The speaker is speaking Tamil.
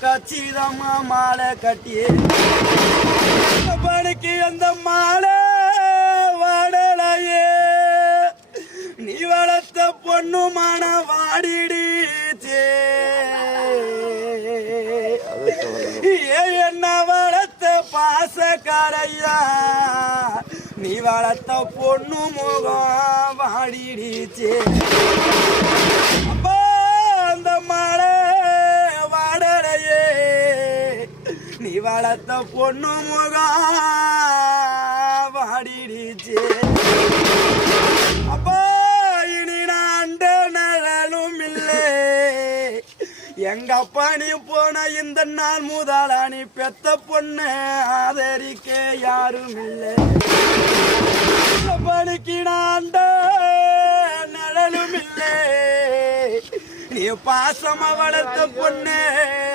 கச்சிதமா மாலை கட்டியே பணிக்கு அந்த மாலை வாடலையே நீ வளர்த்த பொண்ணு மான வாடிடுச்சே என்ன வளர்த்த பாசக்காரையா நீ வளர்த்த பொண்ணு முகம் வாடிடுச்சே அந்த மாலை வாடலையே நீ வளர்த்த பொண்ணு முகம் வாடிடுச்சே அப்பா இனி நான் நலனும் இல்லை எங்க அப்பா நீ போன இந்த நாள் முதலா நீ பெத்த பொண்ணு ஆதரிக்க யாரும் இல்லை பணிக்கு நான் நலனும் இல்லை நீ பாசமா வளர்த்த பொண்ணு